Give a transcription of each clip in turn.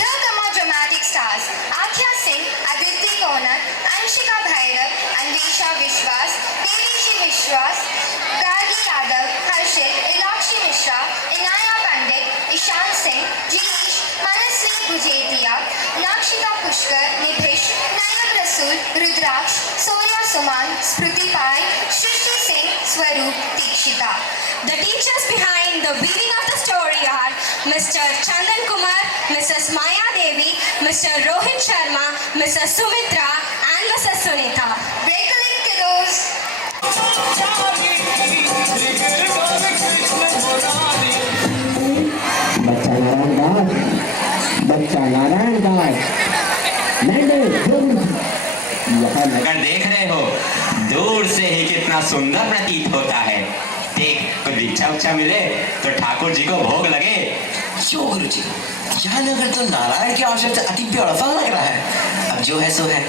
Here come our dramatic stars, Akhya Singh, Aditi Konak, Anshika Bhairav, Anvesha Vishwas, Devishi Vishwas, Gargi Yadav, Harshit, Ilakshi Mishra, Inaya Pandit, Ishan Singh, Jinish, Manasvi Gujetia, Nakshita Pushkar, Nibhish, Nayab Rasool, Rudraksh, Surya Suman, Smriti Pai, Shrishti Singh, Swaroop, Tikshita. The teachers behind the weaving of the story are Mr. Chandan Kumar, Mrs. Maya Devi, Mr. Rohit Sharma, Mrs. Sumitra and Mrs. Sunita. Breakaway kiddos. बच्चा नारायण दास अगर देख रहे हो दूर से ही कितना सुंदर प्रतीत होता है। देख कुछ दीक्षा उच्छा मिले तो ठाकुर जी को भोग लगे। क्यों गुरु जी, यहाँ नगर तो नारायण की आवश्यकता अति ब्यूटीफुल लग रहा है। अब जो है सो है,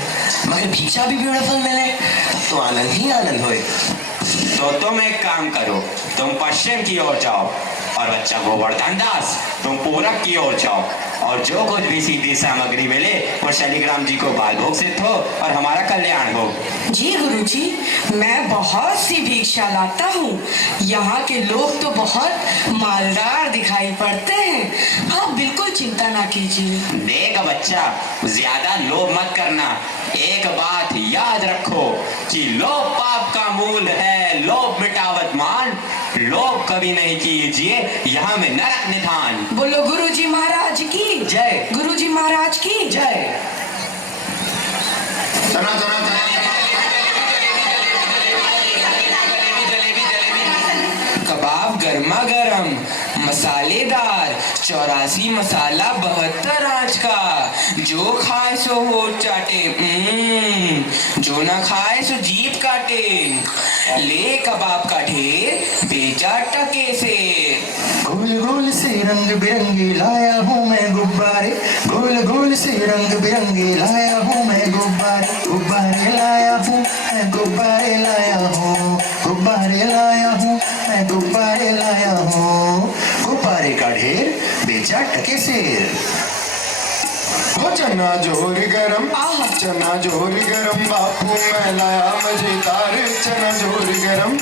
मगर भिक्षा भी ब्यूटीफुल मिले तो आनंद ही आनंद होए। तो तुम एक काम करो, तुम पश्चिम की ओर जाओ और बच्चा गोवर्धन दास तुम पूरब की ओर जाओ और जो कुछ भी सीधी सामग्री मिले वो शालिग्राम जी को बाल भोग सिद्ध हो और हमारा कल्याण हो। जी गुरुजी, मैं बहुत सी भिक्षा लाता हूँ। यहाँ के लोग तो बहुत मालदार दिखाई पड़ते हैं। आप बिल्कुल चिंता ना कीजिए। देख बच्चा, ज्यादा लोभ मत करना। एक बात याद रखो कि लोभ पाप का मूल है, लोभ मिटावत मान, लोभ कभी नहीं कीजिए, यहाँ में नरक निधान। बोलो गुरुजी महाराज की जय। गुरुजी महाराज की जय। कबाब गर्मा गर्म मसालेदार 84 मसाला 72 आंच का, जो खाए सो होठ चाटे, जो ना खाए सो जीभ काटे। ले कबाब का ढेर बेचा टके से। गोल गोल से रंग बिरंगे लाया हूँ मैं गुब्बारे, गोल गोल से रंग बिरंगे लाया हूँ मैं गुब्बारे, गुब्बारे लाया हूँ मैं गुब्बारे लाया हूँ, गुब्बारे लाया हूँ मैं गुब्बारे लाया हूँ। गुब्बारे का ढेर बेचा टके से। वो चना जोर गरम, चना जोर गरम, बापू मैं लाया मजेदार चना जोर गरम।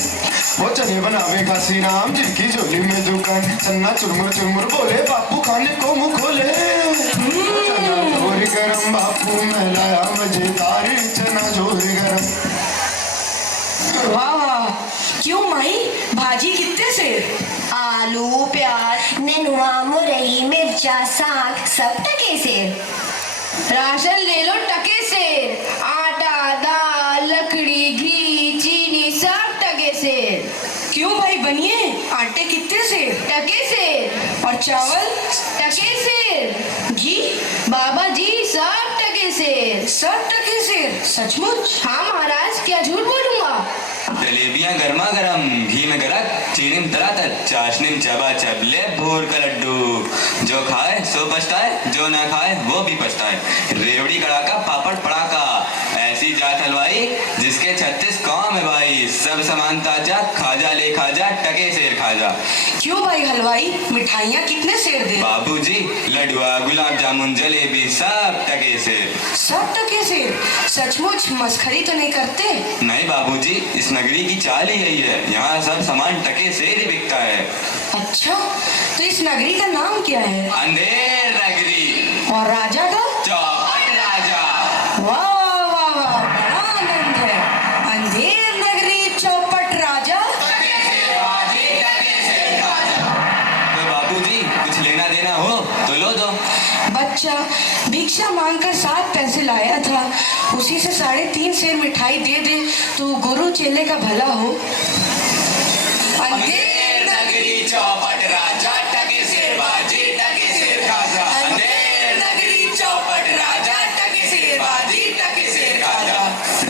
वो चने बनावे काशी राम जिनकी झोली में दुकान, चन्ना चुरमुर चुरमुर बोले बापू खाने को मुंह खोले। चना जोर गरम, बापू मैं लाया मजेदार चना जोर गरम। वाह वाह, क्यों माई भाजी कितने से? आलू, प्याज, नेनुआ, मुरई, मिर्चा, साग सब टके से। राशन ले लो टके से। आटा, दाल, लकड़ी, घी, चीनी सब टके से। क्यों भाई बनिए, आटे कितने से? टके से। और चावल? टके से। घी? बाबा जी सब टके से। सब टके से? सचमुच? हाँ महाराज, क्या झूठ बोलूंगा। जलेबियां गर्मा गर्म, घी में गरक, चीनी में तरातर, चाशनी में चबा चबले भोर का लड्डू। जो खाए सो पछताए, जो ना खाए वो भी पछताए। रेवड़ी कड़ाका पापड़ पड़ाका, ऐसी जात हलवाई जिसके 36 काम है भाई। सब सामान ताजा, खाजा ले खाजा, टके सेर खाजा। क्यों भाई हलवाई, मिठाइयाँ कितने सेर दे? बाबूजी लडुआ, गुलाब जामुन, जलेबी सब टके सेर। सब टके से? सचमुच मस्खरी तो नहीं करते? नहीं बाबूजी, इस नगरी की चाल ही यही है, यहाँ सब सामान टके से ही बिकता है। अच्छा, तो इस नगरी का नाम क्या है? अंधेर नगरी। और राजा का? चौपट राजा। वाह वाह वाह, बड़ा आनंद है। अंधेर नगरी, चौपट राजा। तो बाबूजी कुछ लेना देना हो तो लो दो। बच्चा भिक्षा मांगकर 7 पैसे लाया था, उसी से 3.5 सेर मिठाई दे दे तो गुरु चेले का भला हो। अंधेर नगरी, चौपट राजा, टके सेर बाजी, टके सेर खाजा। अंधेर नगरी, चौपट राजा, टके सेर बाजी, टके सेर खाजा।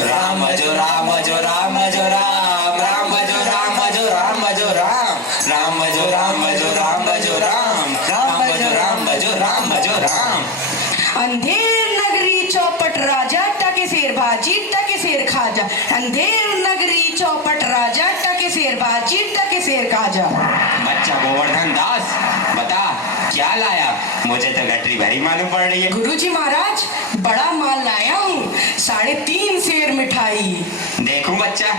राम भजो राम भजो राम भजो राम, राम भजो राम भजो राम भजो राम, राम भजो राम भजो राम भजो राम, राम भजो राम भजो राम भजो राम। अंधेर नगरी, चौपट राजा, टके सेर बाजी, टके सेर खाजा। अंधेर नगरी, चौपट राजा, टके सेर बाजी, टके शेर कहा जा। बच्चा गोवर्धन दास बता क्या लाया? मुझे तो गठरी भरी मालूम पड़ रही है। गुरुजी महाराज, बड़ा माल लाया हूँ, 3.5 सेर मिठाई। देखूं बच्चा।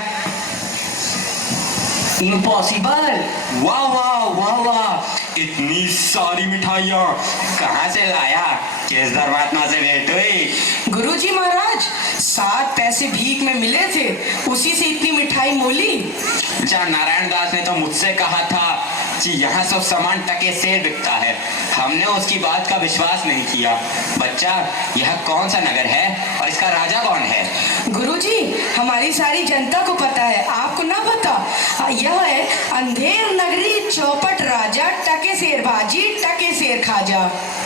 इम्पॉसिबल। वाह वाह वाह वाह, इतनी सारी मिठाइयाँ कहाँ से लाया? किस धर्मात्मा से भेंट हुई? गुरुजी महाराज, 7 पैसे भीख में मिले थे, उसी से इतनी मिठाई मोली। जा नारायण दास ने तो मुझसे कहा था कि यहाँ सब सामान टके से बिकता है। हमने उसकी बात का विश्वास नहीं किया। बच्चा, यह कौन सा नगर है और इसका राजा कौन है? गुरुजी, हमारी सारी जनता को पता है, आपको ना पता? यह है अंधेर नगरी, चौपट राजा, टके शेर भाजी, टके शेर खाजा।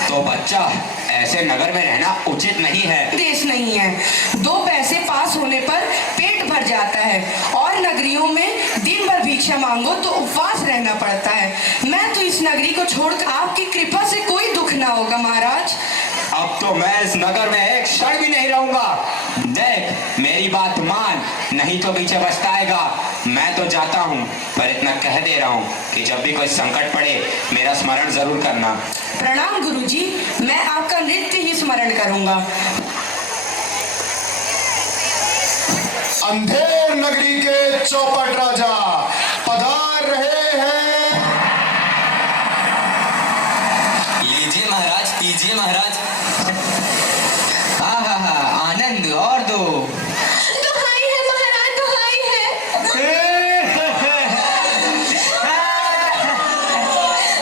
तो बच्चा, ऐसे नगर में रहना उचित नहीं है। देश नहीं है, 2 पैसे पास होने पर पेट भर जाता है, और नगरियों में दिन भर भिक्षा मांगो तो उपवास रहना पड़ता है। मैं तो इस नगरी को छोड़कर आपकी कृपा से कोई दुख ना होगा महाराज। अब तो मैं इस नगर में एक क्षण भी नहीं रहूंगा। देख, मेरी बात मान, नहीं तो पीछे पछताएगा। मैं तो जाता हूँ, पर इतना कह दे रहा हूँ कि जब भी कोई संकट पड़े मेरा स्मरण जरूर करना। प्रणाम गुरुजी, मैं आपका नृत्य ही स्मरण करूंगा। अंधेर नगरी के चौपट राजा पधार रहे हैं। लीजिए महाराज, कीजिए महाराज। हाँ हाँ हाँ, आनंद और दो। दुहाई है महाराज, दुहाई है।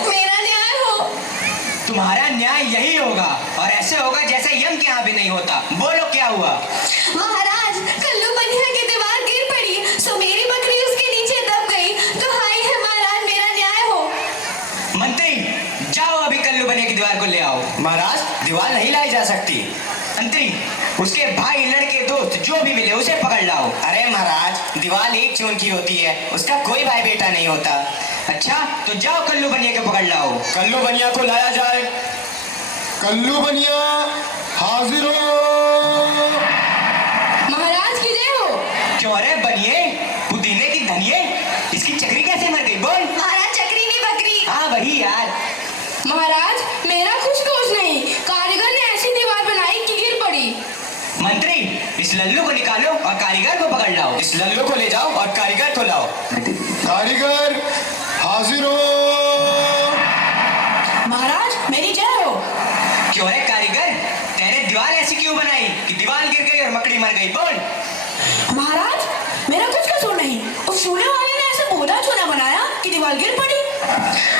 मेरा न्याय हो। तुम्हारा न्याय यही होगा, और ऐसे होगा जैसे यम के यहाँ भी नहीं होता। बोलो क्या हुआ? महाराज, कल्लू बनिया की दीवार गिर पड़ी, सो मेरी बकरी उसके नीचे दब गई। दुहाई है महाराज, मेरा न्याय हो। मंत्री, जाओ अभी कल्लू बनिया की दीवार को ले आओ। महाराज, दीवार नहीं लाई जा सकती। मंत्री, उसके भाई, लड़के, दोस्त जो भी मिले उसे पकड़ लाओ। अरे महाराज, दीवार एक चून की होती है, उसका कोई भाई बेटा नहीं होता। अच्छा, तो जाओ कल्लू बनिया को पकड़ लाओ। कल्लू बनिया को लाया जाए। कल्लू बनिया हाजिर हो। महाराज की जय हो। क्यों रे बनिए, पुदीने की धनिये, इसकी चक्री कैसे मर गई? बोल। महाराज, चक्री नहीं बकरी। हाँ वही यार। महाराज, मेरा कुछ दोष नहीं, कारीगर ने ऐसी दीवार बनाई कि गिर पड़ी। मंत्री, इस लल्लू को निकालो और कारीगर को पकड़ लाओ। इस लल्लू को ले जाओ और कारीगर को लाओ। कारीगर हाजिर हो। महाराज, मेरी जय हो। क्यों रे कारीगर, तेरे दीवार ऐसी क्यों बनाई कि दीवार गिर गई और मकड़ी मर गई? बोल। महाराज, मेरा कुछ कसूर नहीं, उस चूल्हे वाले ने ऐसे बोधा चूना बनाया कि दीवार गिर पड़ी।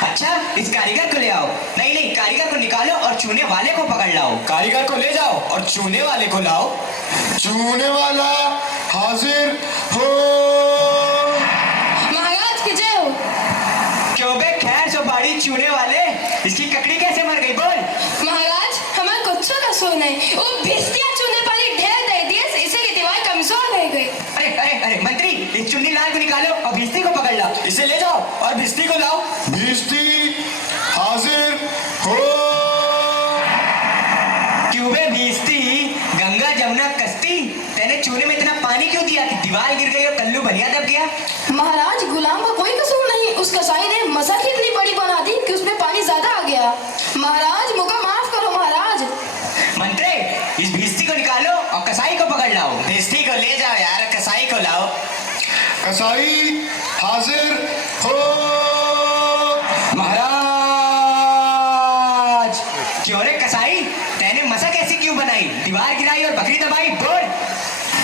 अच्छा, इस कारीगर को ले आओ। नहीं नहीं, कारीगर को निकालो और चूने वाले को पकड़ लाओ। कारीगर को ले जाओ और चूने वाले को लाओ। चूने वाला हाजिर हो। महाराज की जय हो। क्यों बे खैर सो बाड़ी चूने वाले, इसकी ककड़ी कैसे मर गई? बोल। महाराज, हमें कुछ कसूर नहीं, वो भिस्तियाँ चूने पाली ढेर दे दिए, इसलिए दीवार कमजोर रह गई। अरे अरे अरे मंत्री, इस चुन्नी लाल को निकालो और भिस्ती को पकड़ लाओ। इसे ले जाओ और भिस्ती को लाओ। भिस्ती हाजिर हो। क्यों बे भिस्ती, गंगा जमुना कश्ती, तेने चूने में इतना पानी क्यों दिया कि दीवार गिर गई और कल्लू बनिया दब गया? महाराज, गुलाम का कोई कसूर नहीं, उस कसाई ने मसाक इतनी बड़ी बना दी कि उसमें पानी ज्यादा आ गया। महाराज, मुझे माफ करो महाराज। मंत्री, इस भिस्ती को निकालो और कसाई को पकड़ लाओ। भिस्ती को ले जाओ यार, कसाई को लाओ। कसाई हाजिर हो। महाराज, क्यों रे कसाई, तेने मशक ऐसी क्यों बनाई? दीवार गिराई और बकरी दबाई। बोल।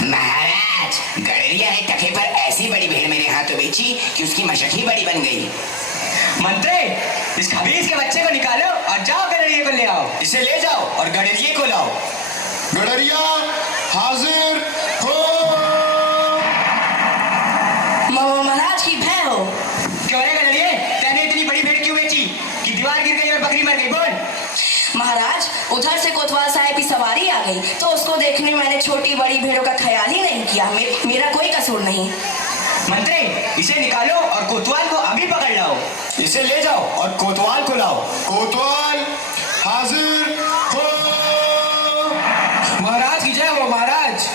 महाराज, गडरिया ने टके पर ऐसी बड़ी भीड़ मेरे हाथों बेची कि उसकी मशक ही बड़ी बन गई। मंत्री, इस खबीज के बच्चे को निकालो और जाओ गडरिये को ले आओ। इसे ले जाओ और गडरिये को लाओ। गडरिया हाजिर हो। महाराज की भय हो। क्यों रे गडरिये, तेने इतनी बड़ी भीड़ क्यों बेची कि दीवार गिर गई और बकरी मर गई? बोल। महाराज, उधर से कोतवाल साहब की सवारी आ गई, तो उसको देखने में मैंने छोटी बड़ी भीड़ों का ख्याल ही नहीं किया। मेरा कोई कसूर नहीं। मंत्री, इसे निकालो और कोतवाल को अभी पकड़ लाओ। इसे ले जाओ और कोतवाल को लाओ। कोतवाल हाजिर हो। महाराज की जय हो। महाराज,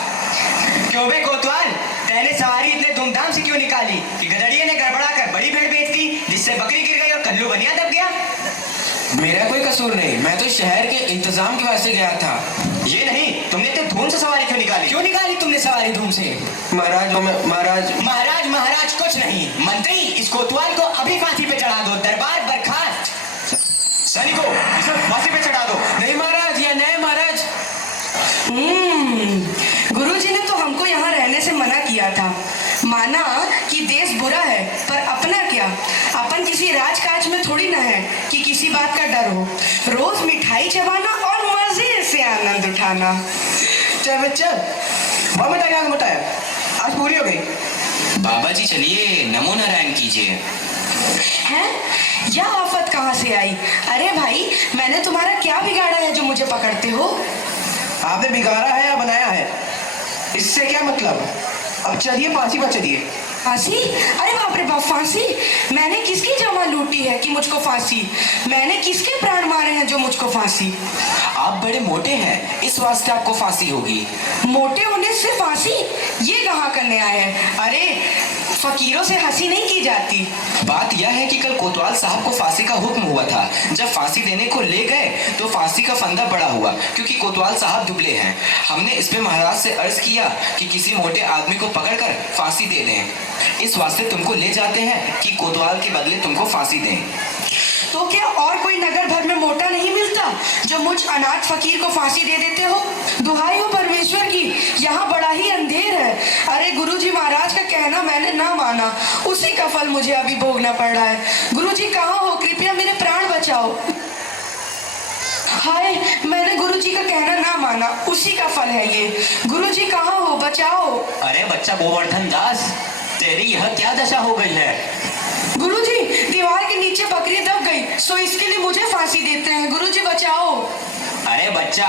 क्यों बे कोतवाल, तेने सवारी इतने धूमधाम से क्यों निकाली कि गधड़िये ने गड़बड़ा कर बड़ी भीड़ बेच दी, जिससे बकरी गिर गई और कल्लू बनिया दब गया? मेरा कोई कसूर नहीं, मैं तो शहर के इंतजाम के वास्ते गया था। ये नहीं, तुमने इतने धूम से सवारी क्यों निकाली? क्यों निकाली तुमने सवारी धूम से? महाराज महाराज महाराज महाराज कुछ नहीं। मंत्री, इस कोतवाल को अभी फांसी पे चढ़ा दो। दरबार बर्खास्त। सैनिकों, इसे फांसी पे चढ़ा दो। नहीं महाराज, या नहीं महाराज। गुरुजी ने तो हमको यहाँ रहने से मना किया था। माना कि देश बुरा है, पर अपना क्या, अपन किसी राजकाज में थोड़ी ना है कि किसी बात का डर हो। रोज मिठाई चबाना और मजे से आनंद उठाना। चल बच्चा, बहुत मिठाई आगे बताया, आज पूरी हो गई। बाबा जी चलिए, नमो नारायण कीजिए। हैं? यह आफत कहाँ से आई? अरे भाई, मैंने तुम्हारा क्या बिगाड़ा है जो मुझे पकड़ते हो? आपने बिगाड़ा है या बनाया है, इससे क्या मतलब? अब चलिए फांसी पर चलिए। फांसी? अरे बाप रे बाप, फांसी? मैंने किसकी जमा लूटी है कि मुझको फांसी? मैंने किसके प्राण मारे हैं जो मुझको फांसी? आप बड़े मोटे हैं, इस वास्ते आपको फांसी होगी। मोटे होने से फांसी? ये कहाँ करने आए हैं? अरे फकीरों से हंसी नहीं की जाती। बात यह है कि कल कोतवाल साहब को फांसी का हुक्म हुआ था। जब फांसी देने को ले गए तो फांसी का फंदा बड़ा हुआ, क्योंकि कोतवाल साहब दुबले हैं। हमने इस पे महाराज से अर्ज किया कि किसी मोटे आदमी को पकड़कर फांसी दे दें। इस वास्ते तुमको ले जाते हैं कि कोतवाल के बदले तुमको फांसी दें। तो क्या और कोई नगर भर में मोटा नहीं मिलता जो मुझ अनाथ फकीर को फांसी दे देते हो? दुहाई हो परमेश्वर की, यहाँ बड़ा ही अंधेर है। अरे गुरुजी महाराज का कहना मैंने ना माना, उसी का फल मुझे अभी भोगना पड़ रहा है। गुरुजी कहाँ हो? कृपया मेरे प्राण बचाओ। हाय, मैंने गुरुजी का कहना ना माना, उसी का फल है ये। गुरुजी कहाँ हो? बचाओ। अरे बच्चा गोवर्धन दास, तेरी यह क्या दशा हो गई है? गुरुजी, दीवार के नीचे बकरी दब गई, सो इसके लिए मुझे फांसी देते हैं। गुरुजी बचाओ। अरे बच्चा,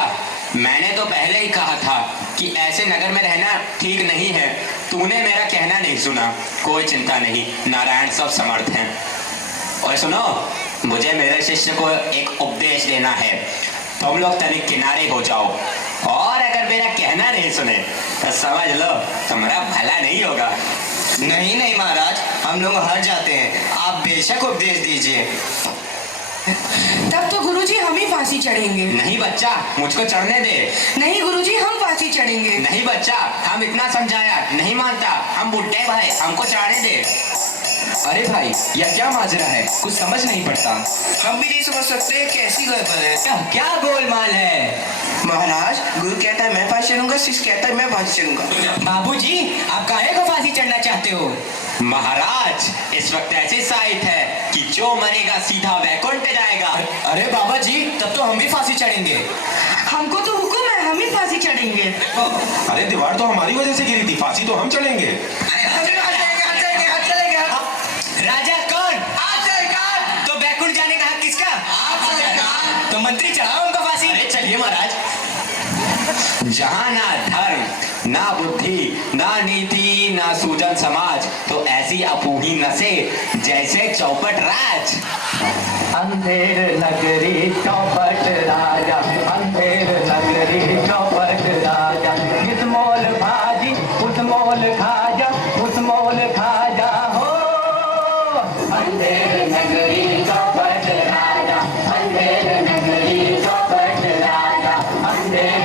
मैंने तो पहले ही कहा था कि ऐसे नगर में रहना ठीक नहीं है। तूने मेरा कहना नहीं सुना। कोई चिंता नहीं, नारायण सब समर्थ हैं। और सुनो, मुझे मेरे शिष्य को एक उपदेश देना है। तुम लोग तनिक किनारे हो जाओ, और अगर मेरा कहना नहीं सुने तो समझ लो तुम्हारा भला नहीं होगा। नहीं नहीं महाराज, हम लोग हार जाते हैं, आप बेशक उपदेश दीजिए। तब तो गुरुजी हम ही फांसी चढ़ेंगे। नहीं बच्चा, मुझको चढ़ने दे। नहीं गुरुजी, हम फांसी चढ़ेंगे। नहीं बच्चा, हम इतना समझाया, नहीं मानता। हम बुड्ढे भाई, हमको चढ़ने दे। अरे भाई, यह क्या माजरा है? कुछ समझ नहीं पड़ता। हम भी नहीं समझ सकते कैसी गड़बड़ है। क्या गोलमाल है? महाराज, गुरु कहता है मैं फांसी चढ़ूंगा, शिष्य कहता है मैं फांसी चढ़ूंगा। बाबूजी, आप काहे को फांसी चढ़ना चाहते हो? महाराज, इस वक्त ऐसी साइट है कि जो मरेगा सीधा वैकुंठ जाएगा। अरे बाबा जी, तब तो हम भी फांसी चढ़ेंगे। हमको तो हुक्म है, हम ही फांसी चढ़ेंगे। अरे दीवार तो हमारी वजह से गिरी थी, फांसी तो हम चढ़ेंगे। राजा कौन? तो वैकुंठ जाने का हक किसका? तो मंत्री चढ़ाओ उनको फांसी। अरे चलिए महाराज। जहाँ ना धर्म, ना बुद्धि, ना नीति, ना सूजन समाज, तो ऐसी अपूही नसे जैसे चौपट राज। अंधेर नगरी चौपट राजा, अंधेर नगरी चौपट राजा। इस मोल भाजी उस मोल खाजा, उस मोल खाजा हो। अंधेर नगरी चौपट राजा, अंधेर नगरी चौपट राजा, अंधेर